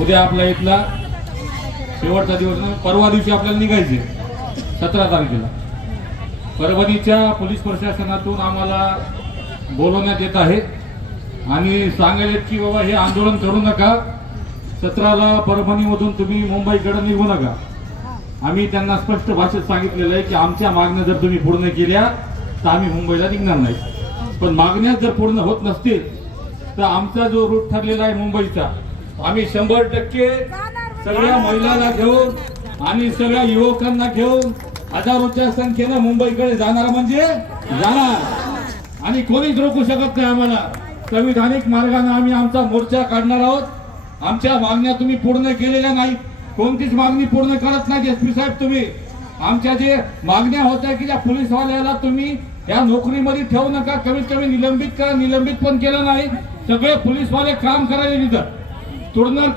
उद्या आपला इथला शेवटचा दिवस परवा दिवशी आपल्याला निघायचे सतरा तारखेला. परभणीच्या पोलीस प्रशासनातून आम्हाला बोलवण्यात येत आहे. आणि सांगायला की बाबा हे आंदोलन करू नका. सतराला परभणीमधून तुम्ही मुंबईकडे निघू नका. आम्ही त्यांना स्पष्ट भाषेत सांगितलेलं आहे की आमच्या मागण्या जर तुम्ही पूर्ण केल्या तर आम्ही मुंबईला निघणार नाही. पण मागण्या जर पूर्ण होत नसतील तर आमचा जो रूट ठरलेला आहे मुंबईचा आम्ही शंभर टक्के सगळ्या महिलांना घेऊन आणि सगळ्या युवकांना घेऊन हजारोच्या संख्येनं मुंबईकडे जाणार म्हणजे जाणार. आणि कोणीच रोखू शकत नाही आम्हाला. संविधानिक मार्गाने आम्ही आमचा मोर्चा काढणार आहोत. आमच्या मागण्या तुम्ही पूर्ण केलेल्या नाही कोणतीच मागणी पूर्ण करत नाही एस पी साहेब तुम्ही. आमच्या जे मागण्या होत्या की त्या पोलीसवाल्याला तुम्ही या नोकरीमध्ये ठेवू नका कमीत कमी निलंबित करा निलंबित पण केलं नाही. सगळे पोलीसवाले काम करायला तिथं तोडणार